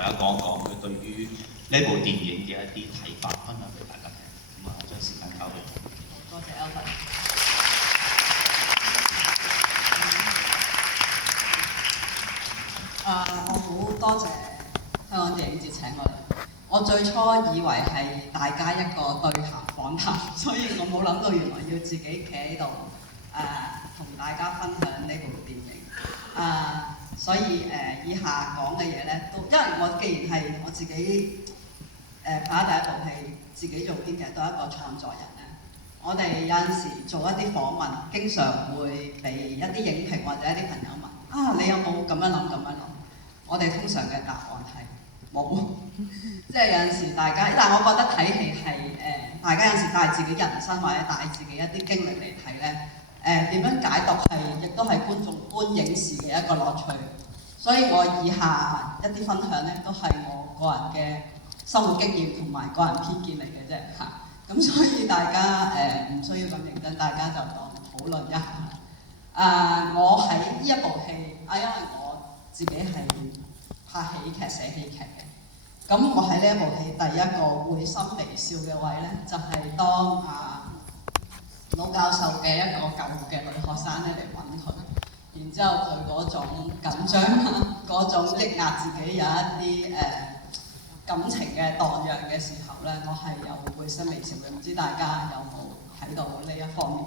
大家講一講佢對於呢部電影嘅一啲睇法，分享俾大家聽。咁啊，將時間交俾我。多謝 Alvin。我好多謝香港電影節請我嚟。我最初以為係大家一個對談訪談，所以我冇諗到原來要自己企喺度同大家分享呢部電影。所以以下講嘅嘢咧，都因為我既然係我自己拍咗第一部戲，自己做編劇都係一個創作人咧。我哋有陣時做一啲訪問，經常會被一啲影評或者一啲朋友問：你有冇咁樣諗咁樣諗？我哋通常嘅答案係冇，即係有陣時大家，但係我覺得睇戲係大家有陣時帶自己人生或者帶自己一啲經歷嚟睇咧，點樣解讀係亦都係觀眾觀影時嘅一個樂趣。所以我以下一啲分享咧，都係我個人嘅生活經驗同埋個人偏見嚟嘅啫嚇。咁所以大家唔需要咁認真，大家就當討論一下。我喺呢一部戲因為我自己係拍喜劇、寫喜劇嘅。咁我喺呢一部戲第一個會心微笑嘅位咧，就係當老教授嘅一個舊嘅女學生咧嚟揾佢，然之後佢嗰種緊張啦，嗰種抑壓自己有一啲感情嘅盪漾嘅時候咧，我係有會心微笑嘅。唔知大家有冇睇到呢一方面？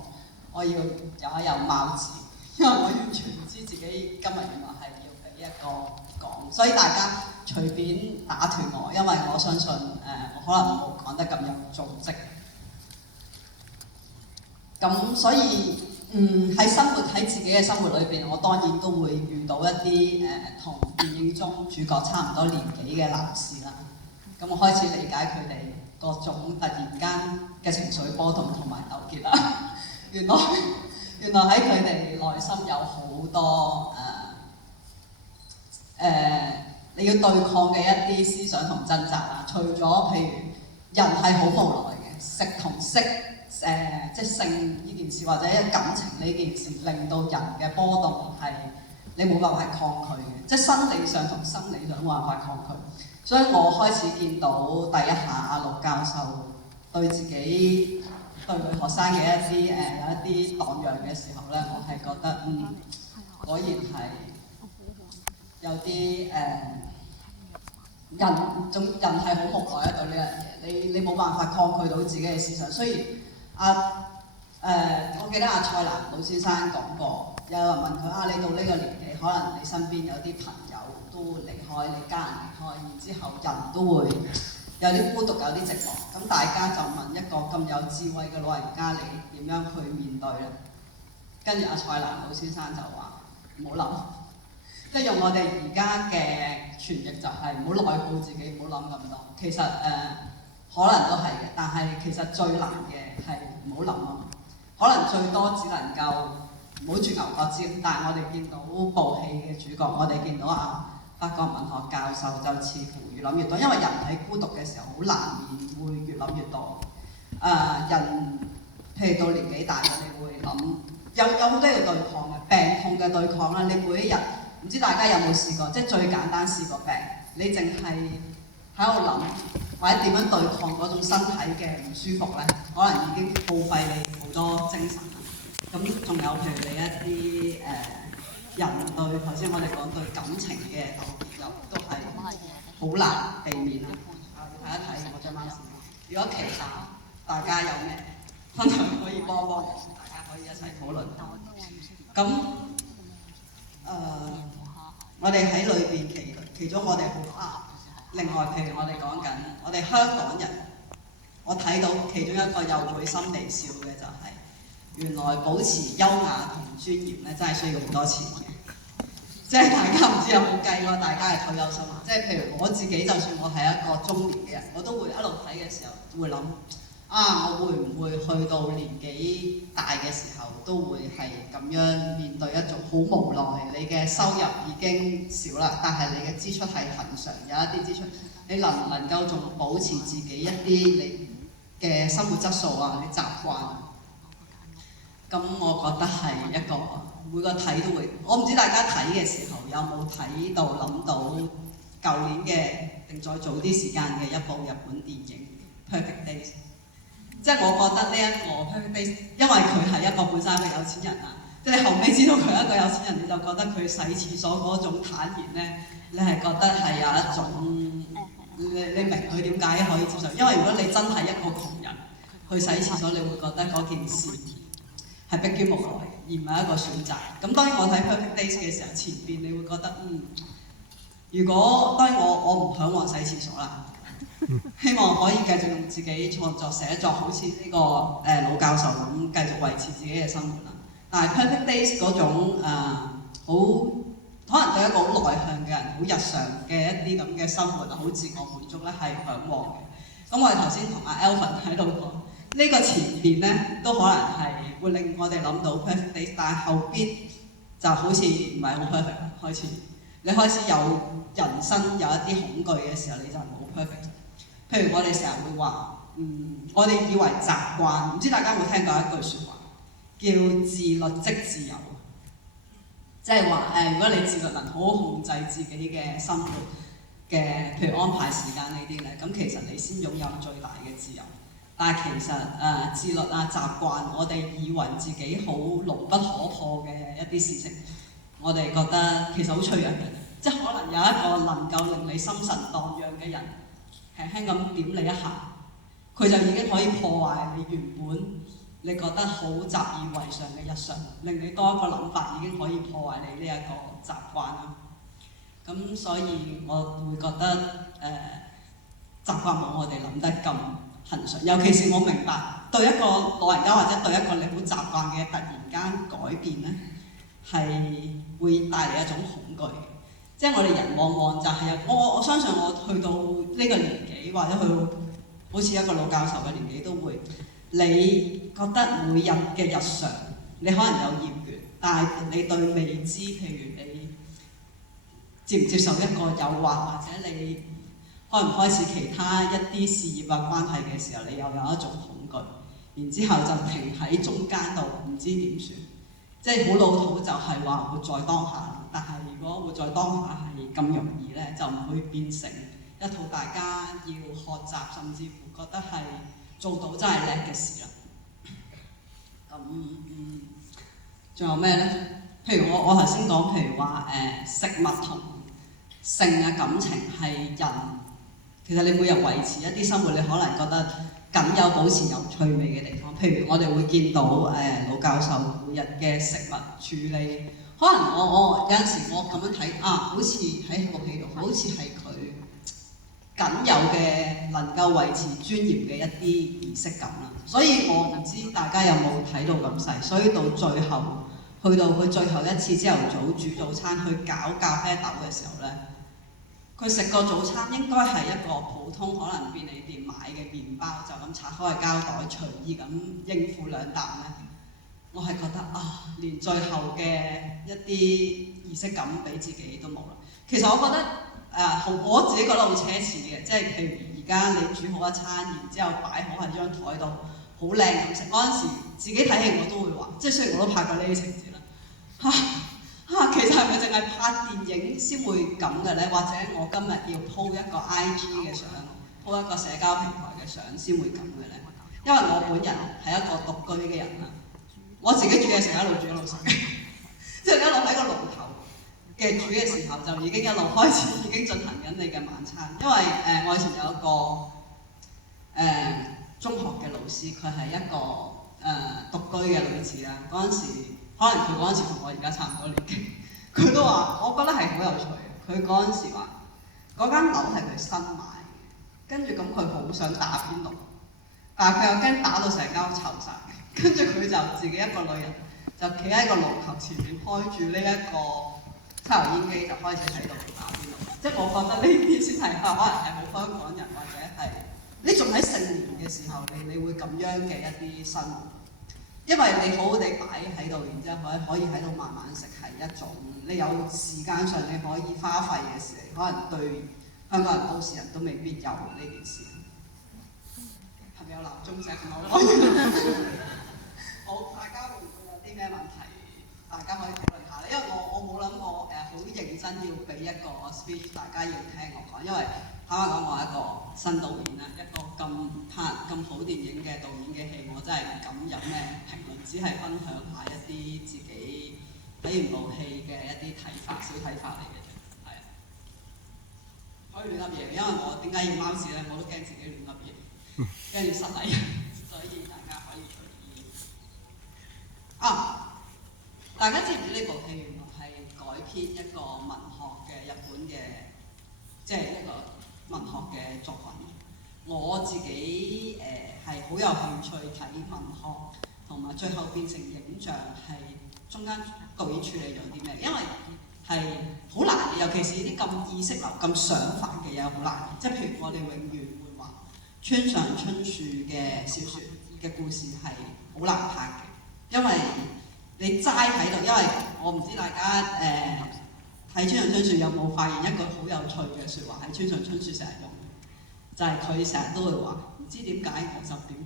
我要有帽子，因為我完全唔知自己今日原來係要俾一個講，所以大家隨便打斷我，因為我相信我可能冇講得咁有組織。咁所以喺自己嘅生活裏邊，我當然都會遇到一啲同電影中主角差唔多年紀嘅男士啦。咁我開始理解佢哋各種突然間嘅情緒波動同埋糾結啦。原來喺佢哋內心有好多你要對抗嘅一啲思想同掙扎啦。除咗譬如人係好無奈嘅，食同色即係性呢件事或者感情呢件事，令到人嘅波動係你冇辦法抗拒嘅，即係生理上同心理上冇辦法抗拒。所以我開始見到第一下陸教授對自己對女學生嘅一啲有一啲盪漾嘅時候咧，我係覺得果然係有啲人係好無奈對呢樣嘢，你冇辦法抗拒到自己嘅思想。雖然我記得蔡瀾老先生講過，有人問佢你到呢個年紀，可能你身邊有啲朋友都離開，你家人離開，然之後人都會有啲孤獨，有啲寂寞。咁大家就問一個咁有智慧嘅老人家，你點樣去面對咧？跟住蔡瀾老先生就話：唔好諗，即係用我哋而家嘅傳譯就係唔好內耗自己，唔好諗咁多。其實可能都係嘅，但係其實最難嘅係唔好諗啊。可能最多只能夠唔好鑽牛角尖，但係我哋見到部戲嘅主角，我哋見到法國文學教授就似乎越諗越多，因為人喺孤獨嘅時候好難免會越諗越多。人譬如到年紀大咗，你會諗有好多要對抗嘅病痛嘅對抗啦。你每一日唔知大家有冇試過，即係最簡單試過病，你淨係喺度諗或者點樣對抗嗰種身體嘅唔舒服咧，可能已經耗費你好多精神。咁仲有譬如你一啲人對頭先我哋講對感情嘅糾結，都係好難避免啦。睇一睇我張貓先。如果其他大家有咩分享可以幫我，大家可以一齊討論。咁我哋喺裏邊其中我哋好另外譬如我哋講緊我哋香港人，我睇到其中一個又會心微笑嘅就係、原來保持優雅同尊嚴咧，真係需要好多錢嘅。即係大家唔知有冇計過，大家嘅退休生活。即係譬如我自己，就算我係一個中年嘅人，我都會一路睇嘅時候會諗我會唔會去到年紀大嘅時候，都會係咁樣面對一種好無奈。你嘅收入已經少啦，但係你嘅支出係恆常，有一啲支出，你能唔能夠仲保持自己一啲你嘅生活質素啊、你習慣？咁我覺得係一個每個睇都會，我唔知大家睇嘅時候有冇睇到諗到舊年嘅定再早啲時間嘅一部日本電影《Perfect Days》。即係我覺得呢一個 Perfect Days，因為佢係一個本身一個有錢人啊，即係後尾知道佢係一個有錢人，你就覺得佢洗廁所嗰種坦然咧，你係覺得係有一種你明佢點解可以接受？因為如果你真係一個窮人去洗廁所，你會覺得嗰件事係迫於無奈，而唔係一個選擇。咁當然我睇 Perfect Days 嘅時候，前邊你會覺得如果當然我唔嚮往洗廁所啦。希望可以繼續用自己創作寫作，好似呢個老教授咁，繼續維持自己嘅生活啦。但係 Perfect Days 嗰種好可能對一個好內向嘅人，好日常嘅一啲咁嘅生活啊，好自我滿足咧，係嚮往嘅。咁我哋頭先同阿 Alvin 喺度講，呢個前邊咧都可能係會令我哋諗到 Perfect Days， 但係後邊就好似唔係好 perfect 開始。你開始有人生有一啲恐懼嘅時候，你就唔好 perfect。譬如我哋成日會話，我哋以為習慣，唔知大家有冇聽過一句説話，叫自律即自由。即係話如果你自律能好好控制自己嘅生活嘅，譬如安排時間呢啲咧，咁其實你先擁有最大嘅自由。但係其實自律啊習慣，我哋以為自己好牢不可破嘅一啲事情，我哋覺得其實好脆弱嘅，即係可能有一個能夠令你心神盪漾嘅人，輕輕咁點你一下，佢就已經可以破壞你原本你覺得好習以為常嘅日常，令你多一個諗法，已經可以破壞你呢一個習慣啦。咁所以我會覺得習慣冇我哋諗得咁恆常，尤其是我明白對一個老人家或者對一個你好習慣嘅突然間改變咧，係會帶嚟一種恐懼。即係我哋人往往就係我相信我去到呢個年紀，或者去到好似一個老教授嘅年紀都會，你覺得每日嘅日常你可能有厭倦，但係你對未知，譬如你接唔接受一個誘惑，或者你開唔開始其他一啲事業啊關係嘅時候，你又有一種恐懼，然之後就停喺中間度唔知點算。即係好老土就係話活在當下，但係如果活在當下係咁容易咧，就唔會變成一套大家要學習，甚至乎覺得係做到真係叻嘅事啦。咁仲有咩咧？譬如我頭先講，譬如話食物同性嘅感情係人，其實你每日維持一啲生活，你可能覺得僅有保持有趣味嘅地方。譬如我哋會見到老教授每日嘅食物處理，可能我有陣時我咁樣睇好似喺個戲度，好似係佢僅有嘅能夠維持尊嚴嘅一啲儀式感啦。所以我唔知大家有冇睇到咁細，所以到最後去到佢最後一次朝頭早煮早餐去攪咖啡豆嘅時候咧，佢食個早餐應該係一個普通可能便利店買嘅麵包，就咁拆開個膠袋，隨意咁應付兩啖咧。我係覺得連最後嘅一啲儀式感俾自己都冇啦。其實我覺得我自己覺得好奢侈嘅，即係譬如而家你煮好一餐，然之後擺好喺張台度，好靚咁食。嗰陣時自己睇戲我都會話，即係雖然我都拍過呢啲情節啦。其實係咪淨係拍電影先會咁嘅咧？或者我今日要 po 一個 IG 嘅相 ，po 一個社交平台嘅相先會咁嘅咧？因為我本人係一個獨居嘅人啦，我自己煮嘢食一路煮一路食，即係一路喺個爐頭嘅煮嘅時候，就已經一路開始已經進行緊你嘅晚餐。因為我以前有一個中學嘅老師，佢係一個獨居嘅女子啦。嗰陣時，可能佢嗰陣時同我而家差唔多年紀，佢都話，我覺得係好有趣。佢嗰陣時話，嗰間樓係佢新買嘅，跟住咁佢好想打邊爐，但係佢又驚打到成間屋臭晒，跟住佢就自己一個女人就企喺個爐頭前面開住呢一個抽油煙機，就開始喺度打邊爐。即係我覺得呢啲先係可能係好香港人，或者係你仲喺成年嘅時候，你會咁樣嘅一啲生活。因為你好好地擺喺度，然之後可以喺度慢慢食，係一種你有時間上你可以花費嘅事嚟，可能對香港人都市人都未必有呢件事。係咪有鬧鐘聲好，大家會唔會有啲咩問題？大家可以討論下。因為我冇諗過好認真要俾一個 speech 大家要聽我講，因為坦白講我係一個新導演啦，一個咁拍咁好電影嘅導演嘅戲，我真係唔敢有咩評論，只係分享下一啲自己睇完部戲嘅一啲睇法、小睇法嚟嘅啫，係啊，可以亂噏嘢，因為我點解要貓屎咧？我都驚自己亂噏嘢，驚要失禮，所以大家可以隨意。大家知唔知呢部戲原來係改編一個文學嘅日本嘅，即係一個文學嘅作品？我自己係好有興趣睇文學，同埋最後變成影像係中間導演處理咗啲咩？因為係好難嘅，尤其是啲咁意識流、咁想法嘅嘢好難。即係譬如我哋永遠會話村上春樹嘅小説嘅故事係好難拍嘅，因為你齋喺度，因為我唔知大家睇村上春樹有冇發現一句好有趣嘅説話，係村上春樹成日用，就係佢成日都會話唔知點解我就點。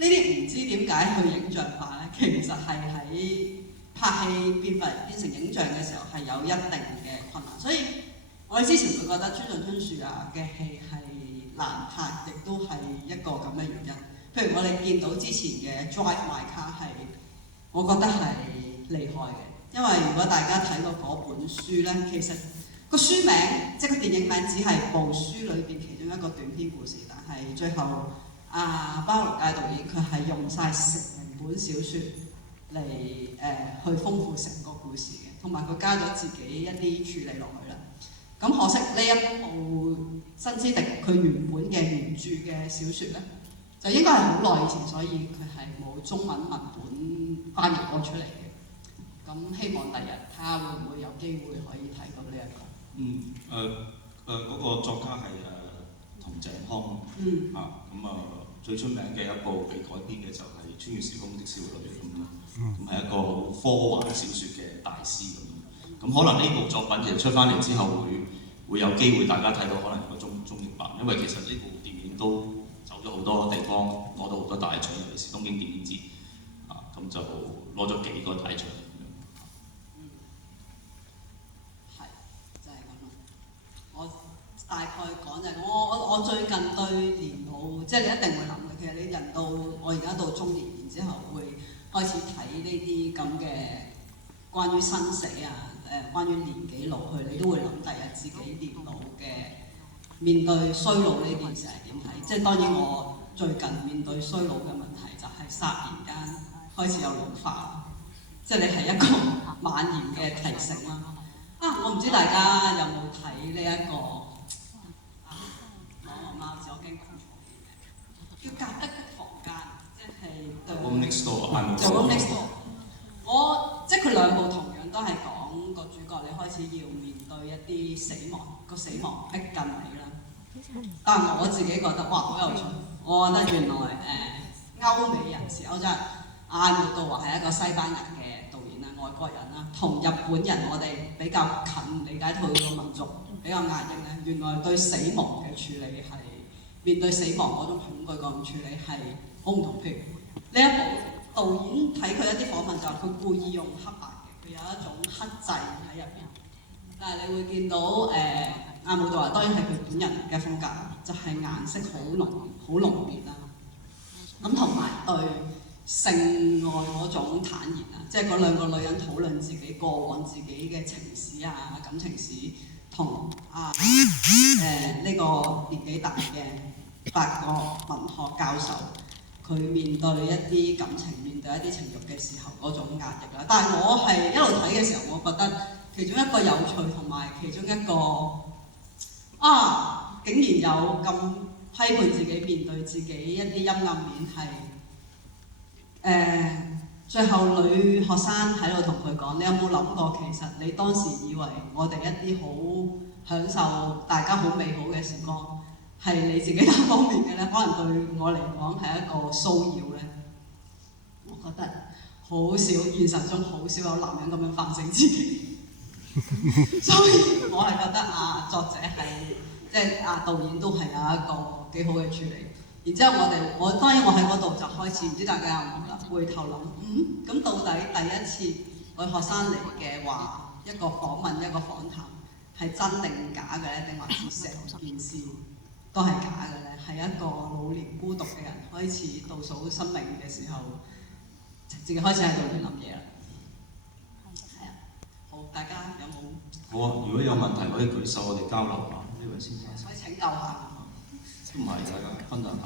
呢啲唔知點解去影像化咧，其實係喺拍戲變成影像嘅時候係有一定嘅困難，所以我哋之前會覺得村上春樹嘅戲係難拍，亦都係一個咁嘅原因。譬如我哋見到之前嘅《Drive My Car》係，我覺得係厲害嘅，因為如果大家睇過嗰本書咧，其實個書名即係個電影名只係部書裏邊其中一個短篇故事，但係最後巴羅介導演佢係用晒成本小説嚟去豐富成個故事嘅，同埋佢加咗自己一啲處理落去啦。咁可惜呢一部新之迪佢原本嘅原著嘅小説咧，就應該係好耐以前，所以佢係冇中文文本翻譯過出嚟嘅。咁希望第日睇下會唔會有機會可以睇到呢一個。嗰個作家係桐井康最出名嘅一部被改編嘅就係《穿越時空的少女》咁啦，咁係一個好科幻小説嘅大師咁樣。咁可能呢部作品其實出翻嚟之後會有機會大家睇到可能有個中譯版，因為其實呢部電影都走咗好多地方，攞到好多大獎，尤其是東京電影節咁就攞咗幾個大獎咁樣。係，就係咁咯。我大概講就係我最近對年老，即係你一定會諗嘅。其實你人到我而家到中年，然之後會開始睇呢啲咁嘅關於生死關於年紀老去，你都會諗第日自己年老嘅面對衰老呢件事係點睇？即係當然我最近面對衰老嘅問題就係霎然間開始有老化，即係你係一個蔓延嘅提醒啦。我唔知大家有冇睇呢一個貓字，我驚講錯，叫隔壁的房間，即係 The Room Next Door。The Room Next Door。即係佢兩部同樣都係講個主角你開始要面對一啲死亡，個死亡逼近你啦。但係我自己覺得哇好有趣，我覺得原來歐美人士歐洲人艾末道華係一個西班牙嘅導演啦，外國人啦，同日本人我哋比較近理解佢個民族比較壓抑咧，原來對死亡嘅處理係面對死亡嗰種恐懼嗰種處理係好唔同。譬如呢一部導演睇佢一啲訪問就係佢故意用黑白嘅，佢有一種黑制喺入邊。但係你會見到艾末道華當然係佢本人嘅風格，就係顏色好濃烈啦。咁同埋對性愛嗰種坦然即係嗰兩個女人討論自己過往自己嘅情史感情史，同呢個年紀大嘅法國文學教授，佢面對一啲感情、面對一啲情慾嘅時候嗰種壓抑啦。但係我係一路睇嘅時候，我覺得其中一個有趣同埋其中一個竟然有咁批判自己、面對自己一啲陰暗面係。最後女學生喺度同佢講：你有冇諗過，其實你當時以為我哋一啲好享受、大家好美好嘅時光，係你自己單方面嘅咧？可能對我嚟講係一個騷擾咧。我覺得好少，現實中好少有男人咁樣反省自己，所以我係覺得作者係即係導演都係有一個幾好嘅處理。然之後我當然我喺嗰度就開始唔知大家有冇啦，回頭諗咁到底第一次女學生嚟嘅話，一個訪問一個訪談係真定假嘅咧，定還是成件事都係假嘅咧？係一個老年孤獨嘅人開始倒數生命嘅時候，自己開始喺度亂諗嘢啦。係啊，好，大家有冇？好啊，如果有問題可以舉手，我哋交流下。呢位先生可以請教下。都唔係，大家分享下。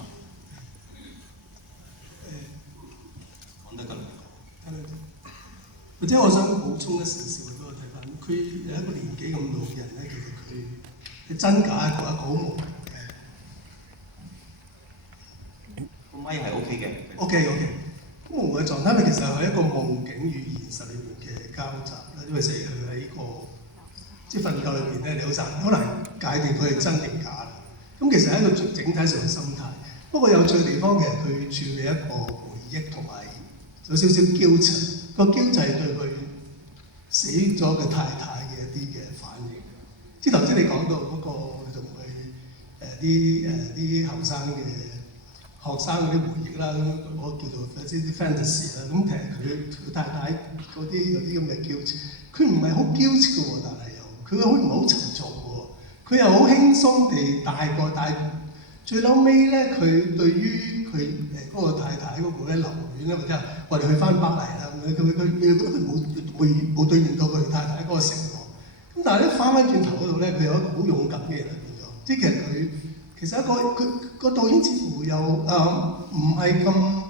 講得㗎。或者我想補充一少少嗰個睇法，佢有一個年紀咁老嘅人咧，其實佢真假一個好模糊嘅。個咪係 OK 嘅。OK。咁模糊嘅狀態咧，其實係一個夢境與現實裏面嘅交集啦。因為成日佢喺個即係瞓覺裏邊咧，你好難界定佢係真定假。咁其實係一個整體上嘅心態。不過有趣嘅地方，其實佢處理一個回憶同埋有少少嬌嗔。個嬌就係對佢死咗嘅太太嘅一啲嘅反應。即係頭先你講到嗰個同佢啲後生嘅學生嗰啲回憶啦，我叫做啲 fantasy 啦。咁其實佢太太嗰啲有啲咁嘅嬌嗔，佢唔係好嬌嗔嘅喎，但係佢好唔係好沉重嘅喎，佢又好輕鬆地帶最嬲尾咧，佢對於佢嗰個太太嗰個咧留戀咧，或者我哋去翻巴黎啦，佢冇對應到佢太太嗰個承諾。咁但係咧翻轉頭嗰度咧，佢有一個好勇敢嘅人變咗。即係其實佢個導演似乎又唔係咁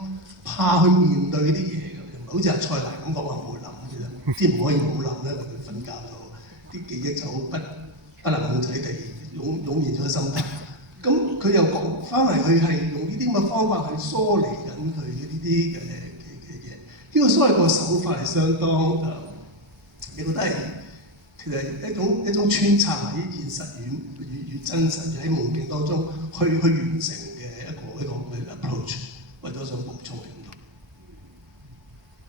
怕去面對呢啲嘢嘅，唔係好似阿蔡瀾咁講話冇諗嘅啫，即係唔可以冇諗咧，佢瞓覺就啲記憶就好不能控制地湧現咗心頭。咁佢又講翻嚟，佢係用呢啲咁嘅方法去梳離緊佢呢啲嘅嘢。呢個梳理個手法係相當你覺得係其實一種穿插喺現實與真實喺夢境當中去完成嘅一個 approach， 為咗想補充咁多。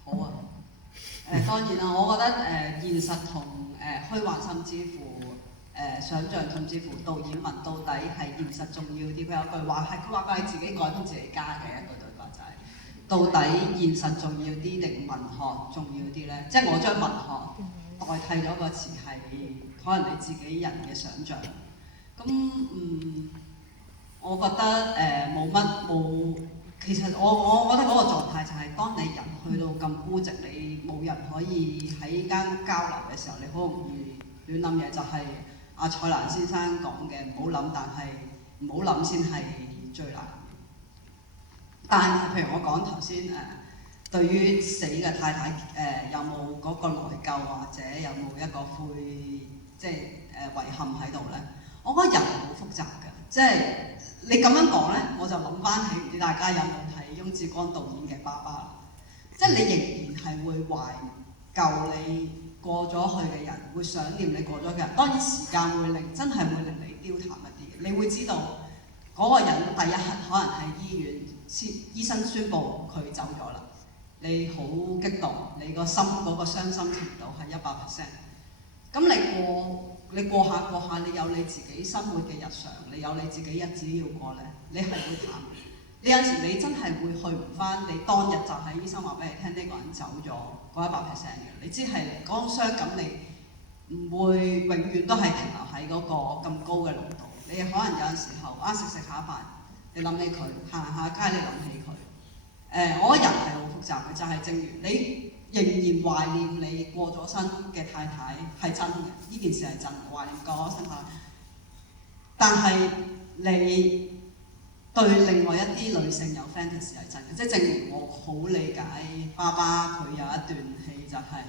好啊，當然啦，我覺得現實同虛幻甚至乎。想像甚至乎導演問到底係現實重要啲，佢有句話係佢話佢係自己改編自己加嘅一個對白，就係到底現實重要啲定文學重要啲咧？即係我將文學代替咗個詞係可能你自己人嘅想像。咁我覺得冇，其實我覺得嗰個狀態就係當你人去到咁孤寂，你冇人可以喺間交流嘅時候，你好容易亂諗嘢，就係。阿蔡瀾先生講嘅唔好諗，但係唔好諗先係最難。但係譬如我講頭先對於死嘅太太有冇嗰個內疚，或者有冇一個即係遺憾喺度咧？我覺得人好複雜嘅，即係你咁樣講咧，我就諗翻起唔知大家有冇睇翁志光導演嘅《爸爸》啦，即係你仍然係會懷舊你過咗去嘅人，會想念你過咗嘅人。當然時間真係會令你丟淡一啲嘅。你會知道嗰個人第一刻可能喺醫院，醫生宣布佢走咗啦，你好激動，你個心嗰個傷心程度係100%。咁你過下，你有你自己生活嘅日常，你有你自己日子要過咧，你係會淡。你有時你真係會去唔翻，你當日就係醫生話俾你聽，呢個人走咗嗰100%嘅，你知係嗰種傷感，你唔會永遠都係停留喺嗰個咁高嘅濃度。你可能有陣時候食下飯，你諗起佢；行下街，你諗起佢。我覺得人係好複雜嘅，就係正如你仍然懷念你過咗身嘅太太係真嘅，呢件事係真嘅，懷念過咗身太太。但係你對另外一啲女性有 fantasy 係真嘅，即係正如我好理解爸爸佢有一段戲就係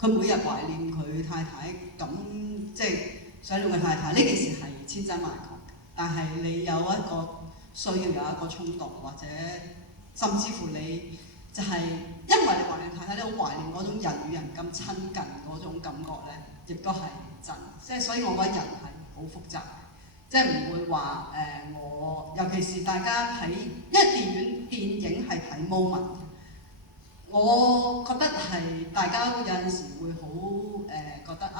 佢每日懷念佢太太，咁即係想念佢太太呢件事係千真萬確嘅。但係你有一個需要有一個衝動，或者甚至乎你就係因為你懷念太太，你好懷念嗰種人與人咁親近嗰種感覺咧，亦都係真。即係所以我覺得人係好複雜。即係唔會話我，尤其是大家睇，因為電影係睇 moment，我覺得係大家有陣時會好覺得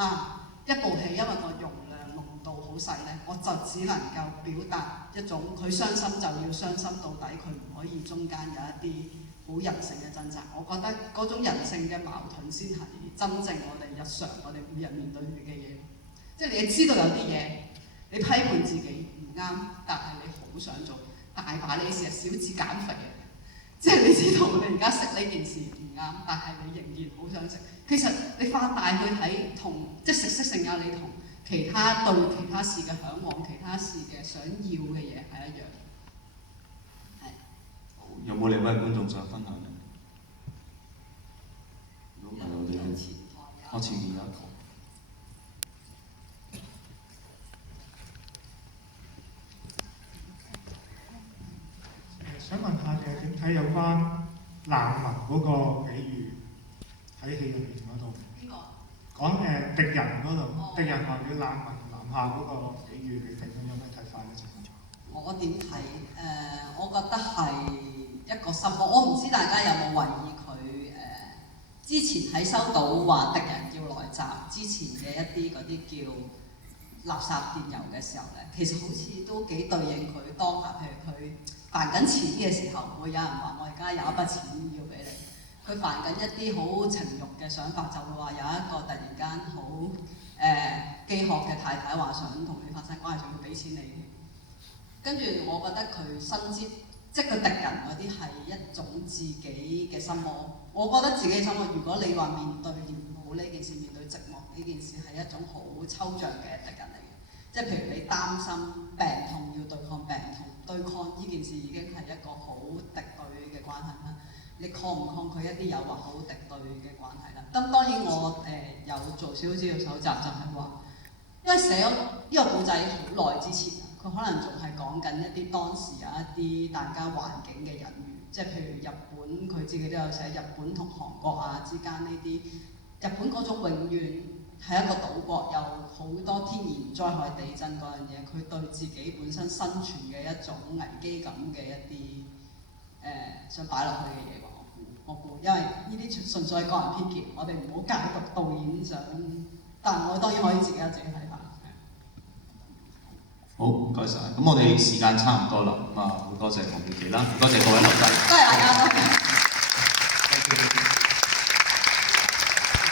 一部戲因為個容量濃度好細咧，我就只能夠表達一種佢傷心就要傷心到底，佢唔可以中間有一啲好人性嘅掙扎。我覺得嗰種人性嘅矛盾先係真正我哋日常我哋每日面對住嘅嘢。即係你知道有啲嘢，你批判自己唔啱，但係你好想做，大把你成日小子減肥啊！即係你知道你而家食呢件事唔啱，但係你仍然好想食。其實你放大去睇，同即係食色性也，你同其他對其他事嘅嚮往、其他事嘅想要嘅嘢係一樣。係。有冇另一位觀眾想分享咧？如果唔係，我哋我前面有一個。想問下你點睇有關難民嗰個比喻喺戲入面嗰度？邊個？講敵人嗰度，敵人或者難民南下嗰個比喻，你哋有咩睇法咧？我點睇？我覺得係一個心魔。我唔知大家有冇懷疑佢之前喺收到話敵人要來襲之前嘅一啲嗰啲叫垃圾電郵嘅時候咧，其實好似都幾對應佢當下，譬如佢煩緊錢嘅時候，會有人話我而家有一筆錢要俾你。佢煩緊一啲好情慾嘅想法，就會話有一個突然間好飢渴嘅太太話想同你發生關係，仲要俾錢你。跟住我覺得佢身之即係佢敵人嗰啲係一種自己嘅心魔。我覺得自己嘅心魔，如果你話面對唔好呢件事，面對寂寞呢件事係一種好抽象嘅敵人嚟嘅。即係譬如你擔心病痛要對抗病痛，對抗呢件事已經係一個好敵對嘅關係啦。你抗唔抗拒一啲誘惑好敵對嘅關係啦？咁當然我有做少少資料搜集，就係話，因為寫咗呢個故仔好耐之前，佢可能仲係講緊一啲當時有一啲大家環境嘅隱喻，即係譬如日本佢自己都有寫日本同韓國啊之間呢啲，日本嗰種永遠係一個島國，有好多天然災害、地震嗰樣嘢，佢對自己本身生存嘅一種危機感嘅一啲想擺落去嘅嘢。我估，因為呢啲純粹係個人偏見，我哋唔好解讀導演想，但我當然可以自己有自己睇法。好，唔該晒。咁我哋時間差唔多啦，咁啊好多謝黃美琪啦，多謝各位留低。多謝大家。